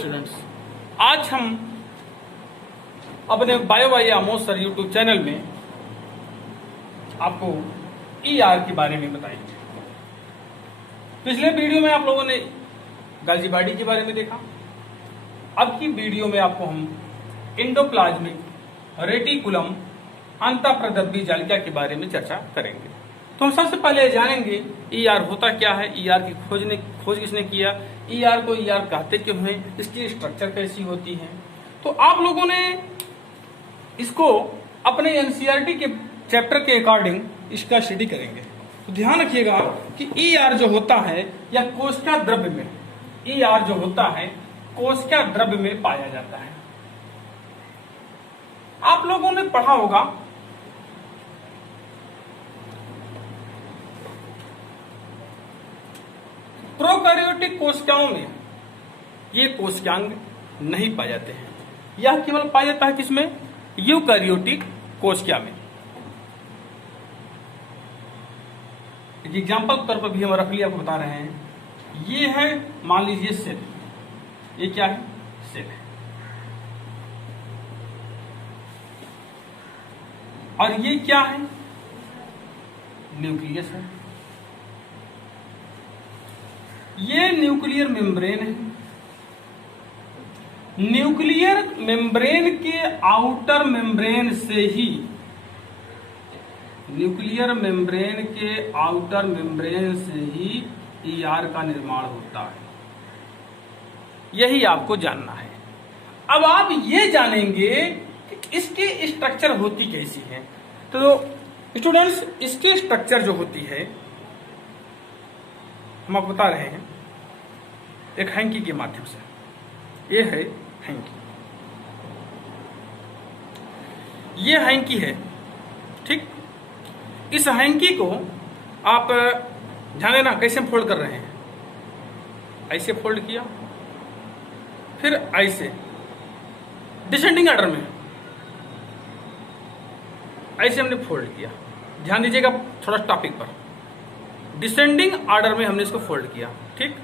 Students, आज हम अपने bio by Amod sir YouTube channel में आपको ईआर के बारे में बताएंगे। पिछले वीडियो में आप लोगों ने गाल्जी बॉडी के बारे में देखा। अब की वीडियो में आपको हम एंडोप्लाज्मिक रेटिकुलम अंतःप्रद्रव्य जालिका के बारे में चर्चा करेंगे। तो हम सबसे पहले जानेंगे ईआर होता क्या है, ईआर की खोज किसने किया, ईआर को ईआर कहते क्यों हैं, इसकी स्ट्रक्चर कैसी होती है। तो आप लोगों ने इसको अपने एनसीईआरटी के चैप्टर के अकॉर्डिंग इसका स्टडी करेंगे। तो ध्यान रखिएगा कि ईआर जो होता है या कोशिका द्रव्य में, ईआर जो होता है कोशिका द्रव्य में पाया जाता है। आप लोगों ने पढ़ा होगा प्रोकैरियोटिक कोशिकाओं में ये कोशिकांग नहीं पाए जाते हैं, यह केवल पाया जाता है किसमें, यूकैरियोटिक कोशिका में। एग्जाम्पल के तौर पर भी हम रफली आपको बता रहे हैं। ये है, मान लीजिए सेल, ये क्या है, सेल है, और ये क्या है, न्यूक्लियस है। ये न्यूक्लियर मेम्ब्रेन है। न्यूक्लियर मेम्ब्रेन के आउटर मेम्ब्रेन से ही, न्यूक्लियर मेम्ब्रेन के आउटर मेम्ब्रेन से ही ईआर का निर्माण होता है। यही आपको जानना है। अब आप ये जानेंगे कि इसकी स्ट्रक्चर होती कैसी है। तो स्टूडेंट्स, इसकी स्ट्रक्चर जो होती है हम आपको बता रहे हैं एक हैंकी के माध्यम से। ये है हैंकी, ये हैंकी है, ठीक। इस हैंकी को आप ध्यान देना कैसे फोल्ड कर रहे हैं। ऐसे फोल्ड किया, फिर ऐसे डिसेंडिंग ऑर्डर में ऐसे हमने फोल्ड किया। ध्यान दीजिएगा थोड़ा टॉपिक पर। डिसेंडिंग ऑर्डर में हमने इसको फोल्ड किया, ठीक।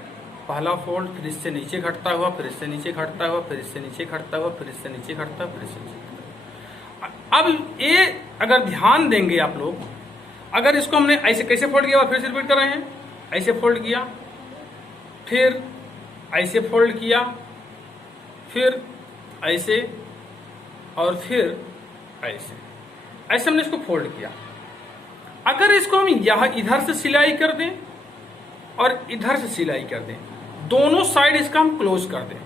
पहला फोल्ड, फिर इससे नीचे घटता हुआ, फिर इससे नीचे घटता हुआ, फिर इससे नीचे घटता हुआ, फिर इससे नीचे घटता हुआ, फिर इससे नीचे घटता हुआ। अब ये अगर ध्यान देंगे आप लोग, अगर इसको हमने ऐसे कैसे फोल्ड किया, फिर से रिपीट कर रहे हैं, ऐसे फोल्ड किया, फिर ऐसे फोल्ड किया, फिर ऐसे, और फिर ऐसे ऐसे हमने इसको फोल्ड किया। अगर इसको हम यहां इधर से सिलाई कर दें और इधर से सिलाई कर दें, दोनों साइड इसका हम क्लोज कर दें,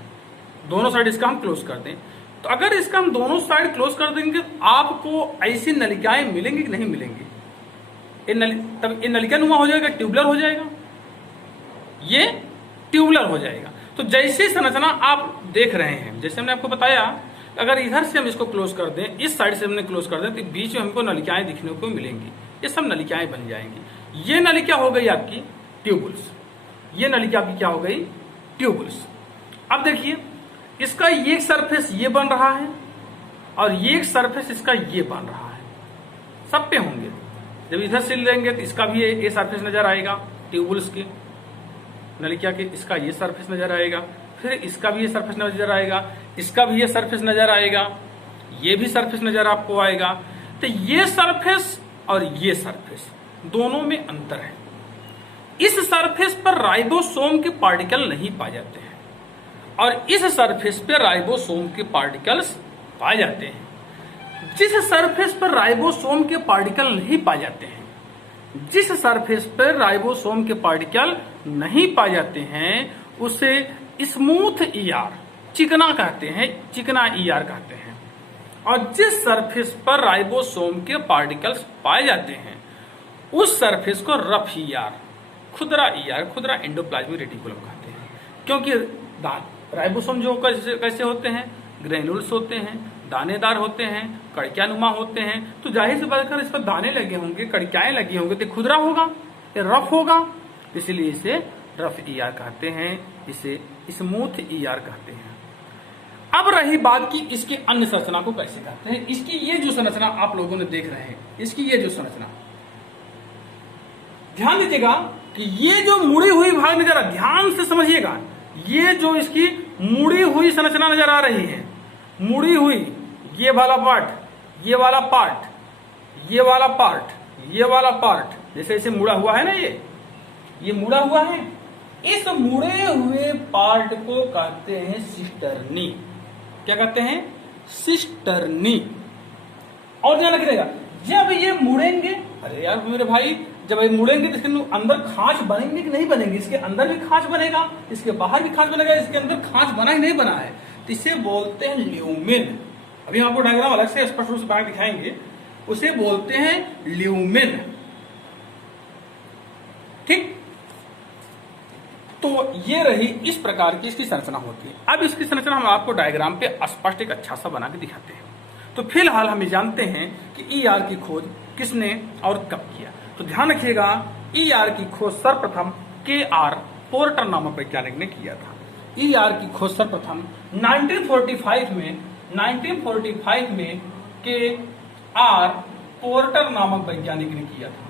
दोनों साइड इसका हम क्लोज कर दें, तो अगर इसका हम दोनों साइड क्लोज कर देंगे तो आपको ऐसी नलिकाएं मिलेंगी कि नहीं मिलेंगी। तब ये नलिका नुमा हो जाएगा, ट्यूबुलर हो जाएगा, ये ट्यूबुलर हो जाएगा। तो जैसे संरचना आप देख रहे हैं, जैसे हमने आपको बताया, अगर इधर से हम इसको क्लोज कर दें, इस साइड से हमने क्लोज कर दें, तो बीच में हमको नलिकाएं दिखने को मिलेंगी। ये सब नलिकाएं बन जाएंगी। ये नलिका हो गई आपकी ट्यूबुल्स, ये नलिका आपकी क्या हो गई, ट्यूबुल्स। अब देखिए, इसका ये सरफेस ये बन रहा है और ये सरफेस इसका ये बन रहा है, सब पे होंगे। जब इधर से लेंगे तो इसका भी ये सरफेस नजर आएगा, ट्यूबुल्स के नलिका के, इसका ये सरफेस नजर आएगा, फिर इसका भी ये सरफेस नजर आएगा, इसका भी ये सरफेस नजर आएगा, ये भी सरफेस नजर आपको आएगा। तो ये सरफेस और ये सरफेस दोनों में अंतर है। इस सरफेस पर राइबोसोम के पार्टिकल नहीं पाए जाते हैं और इस सरफेस पर राइबोसोम के पार्टिकल्स पाए जाते हैं। जिस सरफेस पर राइबोसोम के पार्टिकल नहीं पाए जाते हैं, जिस सरफेस पर राइबोसोम के पार्टिकल नहीं पाए जाते हैं, उसे स्मूथ ईआर, चिकना कहते हैं, चिकना ईआर कहते हैं। और जिस सरफेस पर राइबोसोम के पार्टिकल्स पाए जाते हैं, उस सरफेस को रफ ईआर, खुदरा ईआर, खुदरा एंडोप्लाज्मिक रेटिकुलम कहते हैं। क्योंकि राइबोसोम जो कैसे होते हैं, ग्रेन्यूल्स होते हैं, दानेदार होते हैं, कड़कियानुमा होते हैं, तो जाहिर सी बात कर इस पर दाने लगे होंगे, कड़कियाएं लगी होंगे, तो खुदरा होगा, ये रफ होगा, इसलिए इसे रफ ईआर कहते हैं, इसे स्मूथ ईआर कहते हैं। अब रही बात की इसकी अन्य संरचना को कैसे कहते हैं। इसकी ये जो संरचना आप लोगों ने देख रहे हैं, इसकी ये जो संरचना, ध्यान दीजिएगा कि ये जो मुड़ी हुई भाग नजर, ध्यान से समझिएगा, ये जो इसकी मुड़ी हुई संरचना नजर आ रही है, मुड़ी हुई, ये वाला पार्ट, ये वाला पार्ट, ये वाला पार्ट, ये वाला पार्ट, जैसे इसे मुड़ा हुआ है ना, ये मुड़ा हुआ है, इस मुड़े हुए पार्ट को कहते हैं सिस्टर्नी। क्या कहते हैं? सिस्टर्नी। और ध्यान रखिएगा, जब ये मुड़ेंगे, अरे यार मेरे भाई, जब ये मुड़ेंगे तो इसके अंदर खांच बनेंगे कि नहीं बनेंगे? इसके अंदर भी खांच बनेगा, इसके बाहर भी खांच बनेगा, इसके अंदर खांच बना ही नहीं बना है, तो इसे बोलते हैं ल्यूमेन। अभी हम आपको डायग्राम अलग से स्पष्ट रूप से बाहर दिखाएंगे, उसे बोलते हैं ल्यूमेन। ठीक, तो ये रही इस प्रकार की इसकी संरचना होती है। अब इसकी संरचना हम आपको डायग्राम पे स्पष्ट एक अच्छा सा बना के दिखाते हैं। तो फिलहाल हम जानते हैं कि ईआर की खोज किसने और कब किया। तो ध्यान रखिएगा, ईआर की खोज सर्वप्रथम के.आर. पोर्टर नामक वैज्ञानिक ने किया था। ईआर की खोज सर्वप्रथम 1945 में के.आर. पोर्टर नामक वैज्ञानिक ने किया था।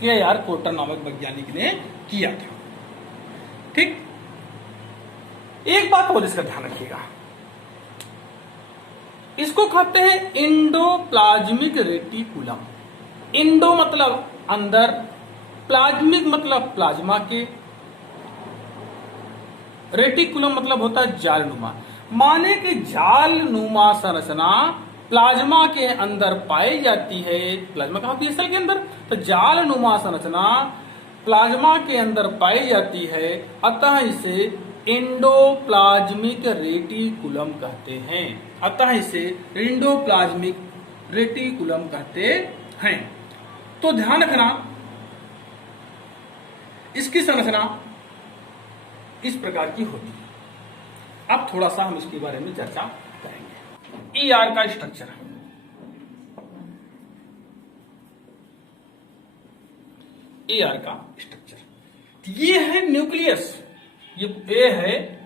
के.आर. पोर्टर नामक वैज्ञानिक ने किया था। ठीक, एक बात और इसका ध्यान रखिएगा, इसको कहते हैं इंडोप्लाज्मिक रेटिकुलम। इंडो मतलब अंदर, प्लाज्मिक मतलब प्लाज्मा के, रेटिकुलम मतलब होता है जालनुमा। माने कि जालनुमा संरचना प्लाज्मा के अंदर पाई जाती है। प्लाज्मा कहां होती है? सेल के अंदर। तो जालनुमा संरचना प्लाज्मा के अंदर पाई जाती है, अतः इसे इंडोप्लाज्मिक रेटिकुलम कहते हैं। अतः इसे इंडोप्लाज्मिक रेटिकुलम कहते हैं। तो ध्यान रखना, इसकी संरचना इस प्रकार की होती है। अब थोड़ा सा हम इसके बारे में चर्चा करेंगे। ईआर का स्ट्रक्चर, ईआर का स्ट्रक्चर, ये है न्यूक्लियस, ये है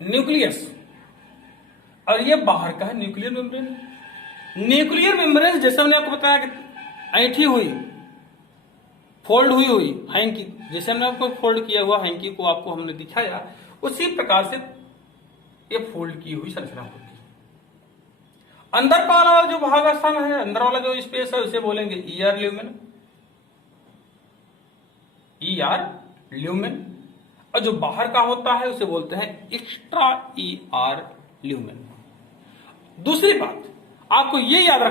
न्यूक्लियस, और ये बाहर का है न्यूक्लियर मेम्ब्रेन। न्यूक्लियर मेम्ब्रेन जैसे हमने आपको बताया कि ऐठी हुई, फोल्ड हुई हैंकी, जैसे हमने आपको फोल्ड किया हुआ हैंकी को आपको हमने दिखाया, उसी प्रकार से ये फोल्ड की हुई संरचना होती है। अंदर वाला जो भाग स्थान है, अंदर वाला जो स्पेस है, उसे बोलेंगे ईआर ल्यूमेन, ईआर ल्यूमेन। और जो बाहर का होता है उसे बोलते हैं एक्स्ट्रा ईआर ल्यूमेन। दूसरी बात आपको ये याद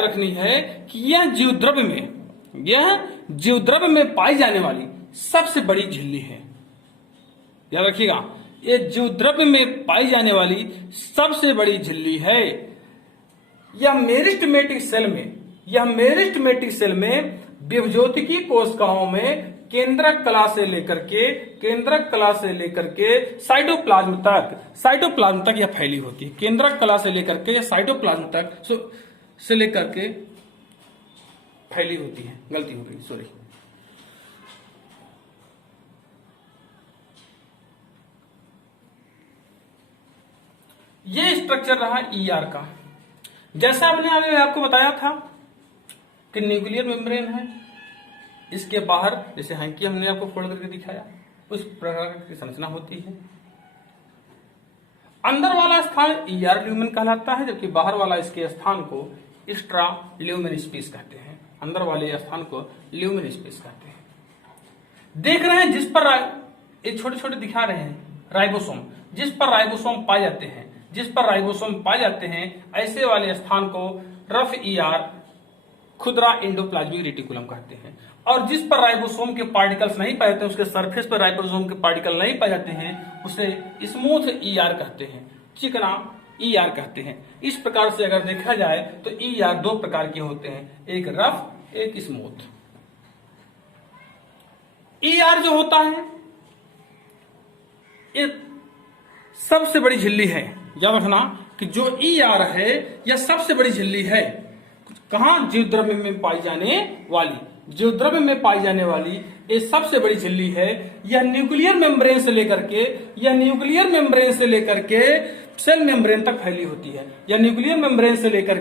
रखनी है, कि यह जीवद्रव्य में पाई जाने वाली सबसे बड़ी झिल्ली है। याद रखिएगा, यह जीवद्रव्य में पाई जाने वाली सबसे बड़ी झिल्ली है। यह मेरिस्टेमेटिक सेल में विभज्योतिकी कोशिकाओं में केंद्रक कला से लेकर के साइटोप्लाज्म तक यह फैली होती है। केंद्रक कला से लेकर के साइटोप्लाज्म तक से लेकर के फैली होती है। गलती हो गई, सॉरी। ये स्ट्रक्चर रहा ईआर का। जैसा हमने अभी आपको बताया था कि न्यूक्लियर मेम्ब्रेन है, इसके बाहर जैसे हैंकी हमने आपको फोल्ड करके दिखाया, उस प्रकार की संरचना होती है। अंदर वाला स्थान ईआर ल्यूमेन कहलाता है, जबकि बाहर वाला इसके स्थान को एक्स्ट्रा ल्यूमेन स्पेस कहते हैं। अंदर वाले स्थान को ल्यूमेन स्पेस कहते हैं। देख रहे हैं जिस पर ये छोटे छोटे दिखा रहे हैं राइबोसोम, जिस पर राइबोसोम पाए जाते हैं, ऐसे वाले स्थान को रफ ईआर, खुदरा इंडोप्लाज्मिक रेटिकुलम कहते हैं। और जिस पर राइबोसोम के पार्टिकल्स नहीं पाए जाते हैं, उसके सरफेस पर राइबोसोम के पार्टिकल नहीं पाए जाते हैं, उसे स्मूथ ईआर कहते हैं, चिकना ईआर कहते हैं। इस प्रकार से अगर देखा जाए तो ईआर दो प्रकार के होते हैं, एक रफ, एक स्मूथ। ईआर जो होता है ये सबसे बड़ी झिल्ली है। याद रखना कि जो ईआर है यह सबसे बड़ी झिल्ली है। कहां? जीवद्रव्य में पाई जाने वाली ये सबसे बड़ी झिल्ली है। यह न्यूक्लियर मेम्ब्रेन से लेकर के सेल मेम्ब्रेन तक फैली होती है, या न्यूक्लियर मेम्ब्रेन से लेकर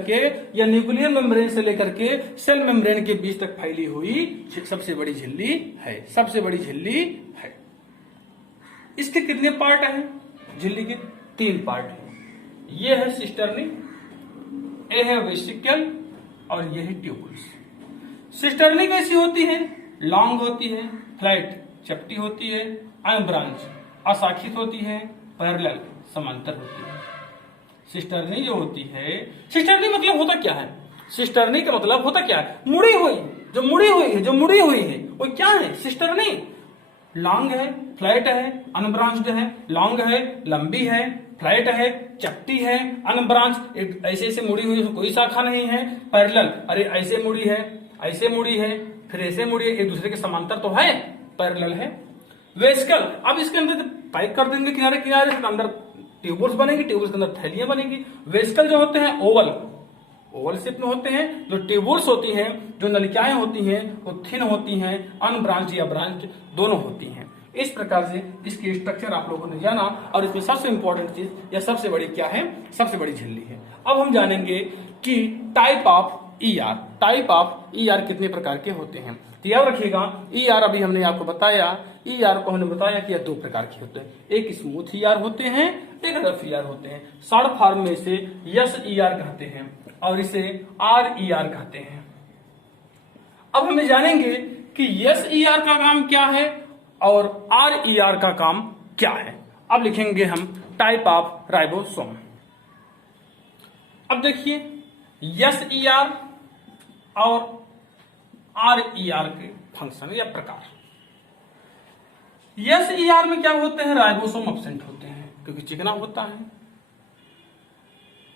के सेल मेम्ब्रेन के बीच तक फैली हुई सबसे बड़ी झिल्ली है, सबसे बड़ी झिल्ली है। इसके कितने पार्ट हैं? झिल्ली के 3 पार्ट हैं। ये है सिस्टर्नी, ये है वेसिकल और ये है ट्यूबुल्स। सिस्टर्नी कैसी होती है? लॉन्ग होती है, फ्लैट चपटी होती है, अनब्रांच अशाखित होती है, पैरेलल समांतर होती है। सिस्टर्नी जो होती है, सिस्टर्नी मतलब होता क्या है? सिस्टर्नी का मतलब होता क्या है? मुड़ी हुई, जो मुड़ी हुई है वो क्या है? सिस्टर्नी लॉन्ग है, फ्लैट है, अनब्रांच्ड है, लॉन्ग है, लंबी है, फ्लैट है, चपटी है, अनब्रांच ऐसे ऐसे मुड़ी हुई, कोई शाखा नहीं है, पैरेलल, अरे ऐसे मुड़ी है, ऐसे मुड़ी है, फिर ऐसे मुड़ी है, एक दूसरे के समांतर तो है, पैरेलल है। वेसिकल, अब इसके अंदर पाइप कर देंगे किनारे किनारे, अंदर ट्यूबुल्स बनेंगी, ट्यूबुल्स के अंदर थैलियां बनेंगी। वेसिकल जो होते हैं ओवल शेप में होते हैं। जो ट्यूबुल्स होती हैं, जो नलिकाएं होती हैं, वो थिन होती हैं, अनब्रांच या ब्रांच दोनों होती हैं। इस प्रकार से इसकी स्ट्रक्चर आप लोगों ने जाना, और इसमें सबसे इंपॉर्टेंट चीज या सबसे बड़ी क्या है? सबसे बड़ी झिल्ली है। अब हम जानेंगे कि टाइप ऑफ ईआर कितने प्रकार के होते हैं। तो याद रखिएगा, ईआर अभी हमने आपको बताया, ईआर को हमने बताया कि यह 2 प्रकार के होते हैं। एक स्मूथ ईआर होते हैं, एक रफ ईआर होते हैं। शॉर्ट फॉर्म में इसे यस ईआर कहते हैं और इसे आर ईआर कहते हैं। अब हमें जानेंगे कि यस ईआर का काम क्या है और आर ईआर का काम क्या है। अब लिखेंगे हम टाइप ऑफ राइबोसोम। अब देखिए, यस ईआर और आर ईआर के फंक्शन या प्रकार। यस ईआर में क्या होते हैं? राइबोसोम एब्सेंट होते हैं क्योंकि चिकना होता है।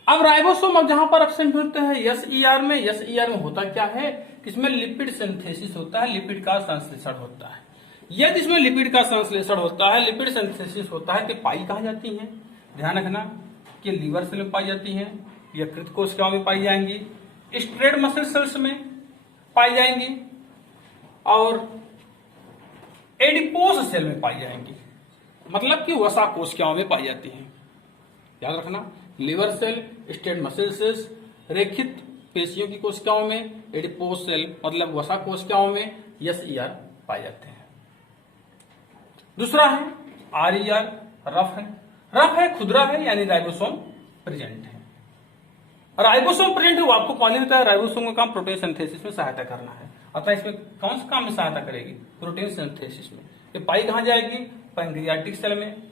अब राइबोसोम अब जहां पर एब्सेंट होते हैं यस ईआर में होता क्या है? इसमें लिपिड सिंथेसिस होता है, लिपिड का संश्लेषण होता है। यदि इसमें लिपिड का संश्लेषण होता है, लिपिड सिंथेसिस होता है, तो पाई कहा जाती है? ध्यान रखना कि लीवर सेल में पाई जाती है, यकृत कोशिकाओं में पाई जाएंगी, स्ट्रेट मसल सेल्स में पाई जाएंगी और एडिपोज सेल में पाई जाएंगी, मतलब कि वसा कोशिकाओं में पाई जाती हैं। याद रखना, liver cell, straight muscle cells, रेखित पेशियों की कोशिकाओं में, एडिपोज सेल मतलब वसा कोशिकाओं में यस ईआर पाए जाते हैं। दूसरा है आर ईआर, रफ है, खुदरा है, यानी राइबोसोम प्रेजेंट है। राइबोसोम प्रेजेंट है, वो आपको कौन देता है? राइबोसोम का काम प्रोटीन सिंथेसिस में सहायता करना है। अतः इसमें कौन सा काम में सहायता करेगी? प्रोटीन सिंथेसिस में। ये पाई कहां जाएगी? पैंक्रियाटिक सेल में,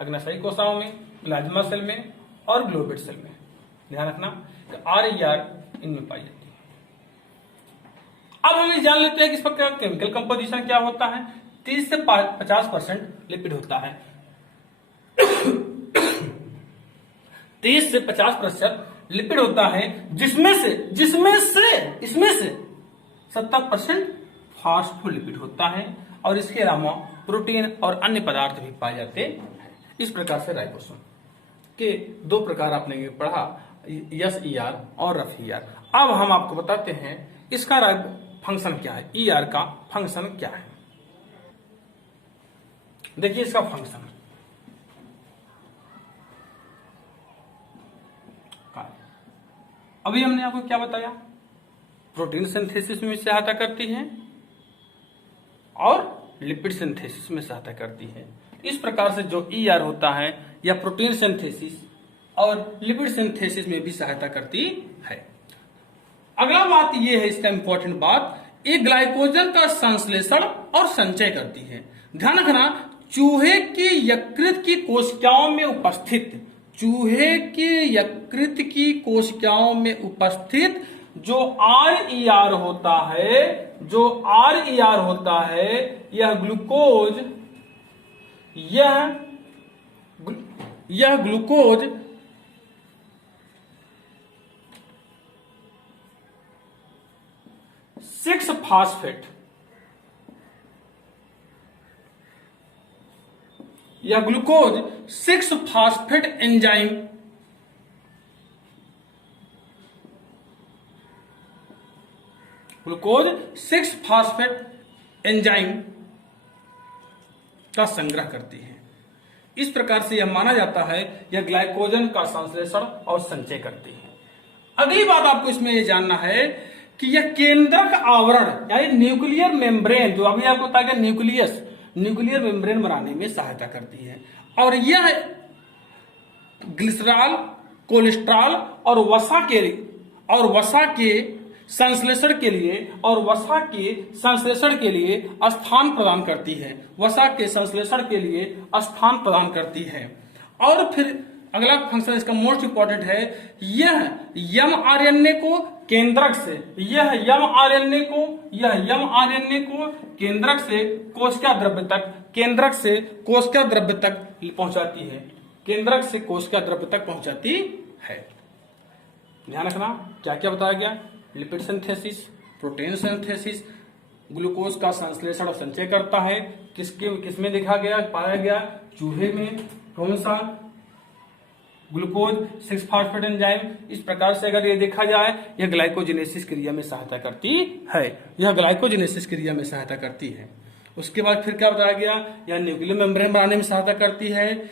अग्नाशयी कोशिकाओं में, प्लाज्मा सेल में और ग्लोबेट सेल में। ध्यान रखना कि आर ईआर इनमें पाई जाती है। अब हम जान लेते हैं कि इसका क्या केमिकल कंपोजिशन क्या होता है। 30 से 50% लिपिड होता है। 30 से 50% लिपिड होता है, जिसमें से इसमें से 70% फॉस्फोलिपिड होता है और इसके अलावा प्रोटीन और अन्य पदार्थ भी पाए जाते हैं। इस प्रकार से राइबोसोम के 2 प्रकार आपने पढ़ा, यस ईआर और रफ ईआर। अब हम आपको बताते हैं इसका फंक्शन क्या है, ईआर का फंक्शन क्या है। देखिए इसका फंक्शन अभी हमने आपको क्या बताया? प्रोटीन सिंथेसिस में सहायता करती है और लिपिड सिंथेसिस में सहायता करती है। इस प्रकार से जो ईआर होता है या प्रोटीन सिंथेसिस और लिपिड सिंथेसिस में भी सहायता करती है। अगला बात यह है, इसका इंपॉर्टेंट बात, ये ग्लाइकोजन का संश्लेषण और संचय करती है। ध्यान रखना, चूहे की यकृत की कोशिकाओं में उपस्थित जो आर ईआर होता है, यह ग्लूकोज 6-फास्फेट या ग्लूकोज 6-फास्फेट एंजाइम का संग्रह करती है। इस प्रकार से यह माना जाता है यह ग्लाइकोजन का संश्लेषण और संचय करती है। अगली बात आपको इसमें यह जानना है कि यह केंद्रक आवरण यानी न्यूक्लियर मेम्ब्रेन, जो अभी आपको बताया गया न्यूक्लियर मेम्ब्रेन बनाने में सहायता करती है। और यह ग्लिसरॉल, कोलेस्ट्रॉल और वसा के संश्लेषण के लिए स्थान प्रदान करती है। वसा के संश्लेषण के लिए स्थान प्रदान करती है। और फिर अगला फंक्शन इसका मोस्ट इंपॉर्टेंट है, यह mRNA को केंद्रक से केंद्रक से कोशिका द्रव्य तक पहुंचाती है। केंद्रक से कोशिका द्रव्य तक पहुंचाती है। ध्यान रखना क्या क्या बताया गया, lipid synthesis, protein synthesis, glucose का संश्लेषण और संचय करता है। किसमें देखा गया, पाया गया, चूहे में। कौन सा, ग्लूकोज 6-फॉस्फेट एंजाइम। इस प्रकार से अगर ये देखा जाए यह ग्लाइकोजेनेसिस क्रिया में सहायता करती है। उसके बाद फिर क्या बताया गया, यह न्यूक्लियर मेम्ब्रेन बनाने में सहायता करती है,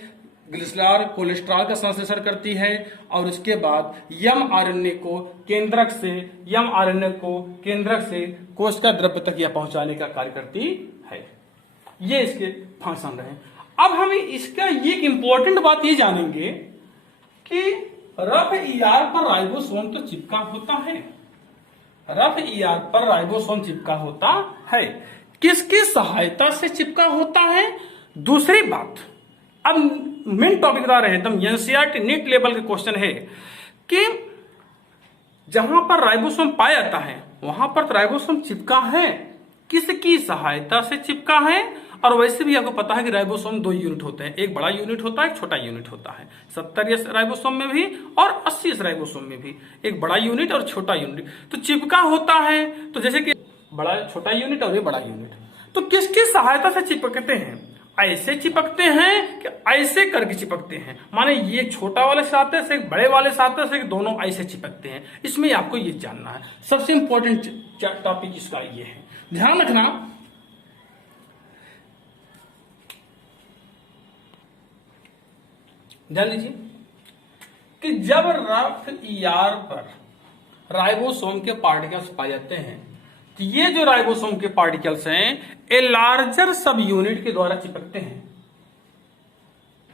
ग्लिसरॉल, कोलेस्ट्रॉल का संश्लेषण करती है। और उसके बाद mRNA को केंद्रक से कोशिका द्रव्य तक यह पहुंचाने का कार्य करती है। ये इसके फंक्शन रहे। अब हम इसका एक इंपॉर्टेंट बात ये जानेंगे कि रफ ER पर राइबोसोम तो चिपका होता है। किसकी सहायता से चिपका होता है? दूसरी बात, अब मेन टॉपिक बता रहे हैं, एकदम एनसीईआरटी नीट लेवल के क्वेश्चन है कि जहां पर राइबोसोम पाया जाता है वहां पर तो राइबोसोम चिपका है, किसकी सहायता से चिपका है? और वैसे भी आपको पता है कि राइबोसोम 2 यूनिट होते हैं, एक बड़ा यूनिट होता है, एक छोटा यूनिट होता है। 70S राइबोसोम में भी और 80S राइबोसोम में भी एक बड़ा यूनिट और छोटा यूनिट तो चिपका होता है। तो जैसे कि छोटा यूनिट और ये बड़ा यूनिट, तो किसकी सहायता से चिपकते हैं? ऐसे चिपकते हैं कि ऐसे करके चिपकते हैं, माने ये छोटा वाले साथे से बड़े वाले साथे से दोनों ऐसे चिपकते हैं। इसमें आपको ये जानना है, सबसे इंपॉर्टेंट टॉपिक इसका ये है, ध्यान रखना। ध्यान लीजिए कि जब रफ ER पर राइबोसोम के पार्टिकल्स पाए जाते हैं तो ये जो राइबोसोम के पार्टिकल्स हैं ए लार्जर सब यूनिट के द्वारा चिपकते हैं,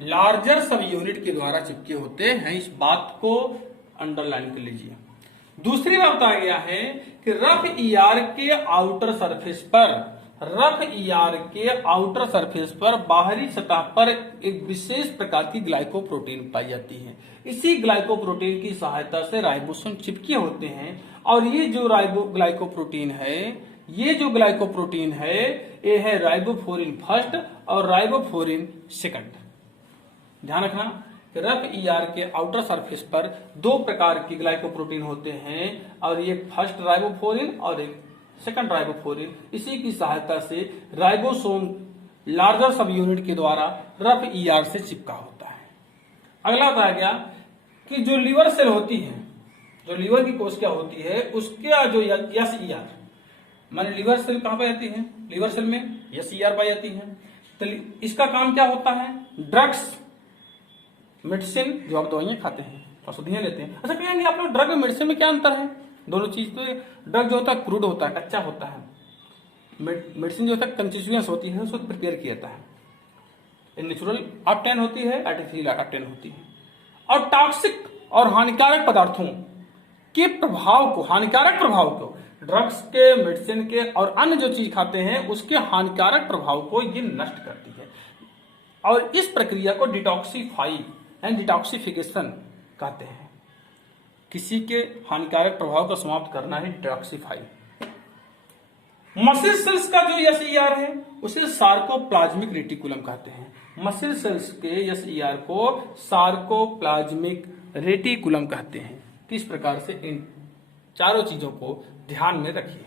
लार्जर सब यूनिट के द्वारा चिपके होते हैं। इस बात को अंडरलाइन कर लीजिए। दूसरी बात बताया गया है कि रफ ER के आउटर सरफेस पर बाहरी सतह पर एक विशेष प्रकार की ग्लाइकोप्रोटीन पाई जाती है। इसी ग्लाइकोप्रोटीन की सहायता से राइबोसोम चिपके होते हैं। और ये जो ग्लाइकोप्रोटीन है ये है राइबोफ्लोरिन फर्स्ट और राइबोफ्लोरिन सेकंड। ध्यान रखना कि रफ ER के आउटर सरफेस पर 2 प्रकार की ग्लाइकोप्रोटीन होते हैं और ये फर्स्ट राइबोफ्लोरिन और एक सेकंड राइबोफ्लोरिन। इसी की सहायता से राइबोसोम लार्जर सब यूनिट के द्वारा रफ ER से चिपका होता है। अगला बताया गया कि जो लीवर सेल होती है, जो लीवर की कोशिका होती है, उसका जो SER माने लीवर सेल कहां पाई जाती है? लीवर सेल में SER पाई जाती है। तो इसका काम क्या होता है? ड्रग्स, मेडिसिन, जो आप दवाइयां खाते हैं, औषधियां लेते हैं। अच्छा कहेंगे आप लोग ड्रग और मेडिसिन में क्या अंतर है? दोनों चीज तो, ड्रग जो होता है क्रूड होता है, कच्चा होता है। मेडिसिन जो होता है कंस्टिट्यूएंट्स होती है, उसको प्रिपेयर किया जाता है। नेचुरल ऑक्टेन होती है, आर्टिफिशियल ऑक्टेन होती है। और टॉक्सिक और हानिकारक पदार्थों के हानिकारक प्रभाव को ड्रग्स के, मेडिसिन के और अन्य जो चीज खाते हैं उसके हानिकारक प्रभाव को ये नष्ट करती है। और इस प्रक्रिया को डिटॉक्सिफिकेशन कहते हैं। किसी के हानिकारक प्रभाव को समाप्त करना है डिटॉक्सिफाई। मसल सेल्स का जो SER है उसे सार्कोप्लाज्मिक रेटिकुलम कहते हैं। मसल सेल्स के SER को सार्कोप्लाज्मिक रेटिकुलम कहते हैं। किस प्रकार से इन चारों चीजों को ध्यान में रखिए।